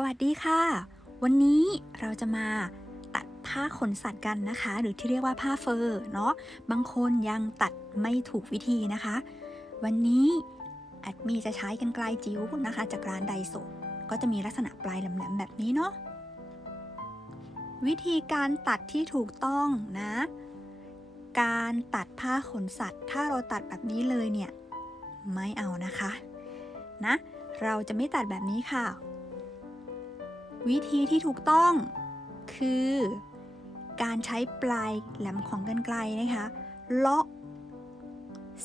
สวัสดีค่ะ วันนี้เราจะมาตัดผ้าขนสัตว์กันนะคะ หรือที่เรียกว่าผ้าเฟอร์เนาะบางคนยังตัดไม่ถูกวิธีนะคะ วันนี้แอดมีจะใช้กันไกลจิ๋วนะคะ จากร้านไดโซก็จะมีลักษณะปลายแหลมๆแบบนี้เนาะวิธีการตัดที่ถูกต้องนะ การตัดผ้าขนสัตว์ ถ้าเราตัดแบบนี้เลยเนี่ย ไม่เอานะคะ นะ เราจะไม่ตัดแบบนี้ค่ะ วิธีที่ถูกต้อง คือ การใช้ปลายแหลมของกรรไกรนะคะเลาะ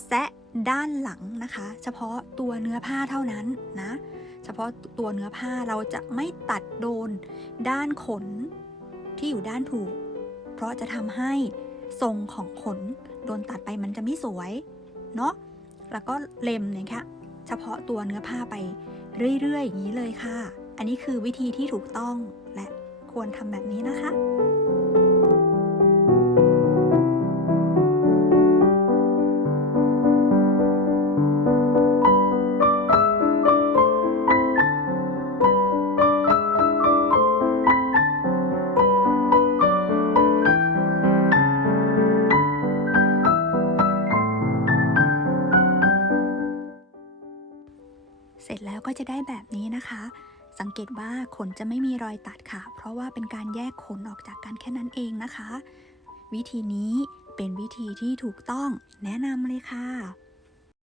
แซะด้านหลังนะคะ เฉพาะตัวเนื้อผ้าเท่านั้นนะ เฉพาะตัวเนื้อผ้าเราจะไม่ตัดโดนด้านขนที่อยู่ด้านถูก เพราะจะทำให้ทรงของขนโดนตัดไปมันจะไม่สวยเนาะ แล้วก็เล็มเนี่ยค่ะ เฉพาะตัวเนื้อผ้าไปเรื่อยๆอย่างนี้เลยค่ะ อันนี้คือวิธีที่ถูกต้องและควรทำแบบนี้นะคะเสร็จแล้วก็จะได้แบบนี้นะคะ สังเกตว่าขนจะไม่มีรอยตัดค่ะ เพราะว่าเป็นการแยกขนออกจากกันแค่นั้นเองนะคะ วิธีนี้เป็นวิธีที่ถูกต้องแนะนำเลยค่ะ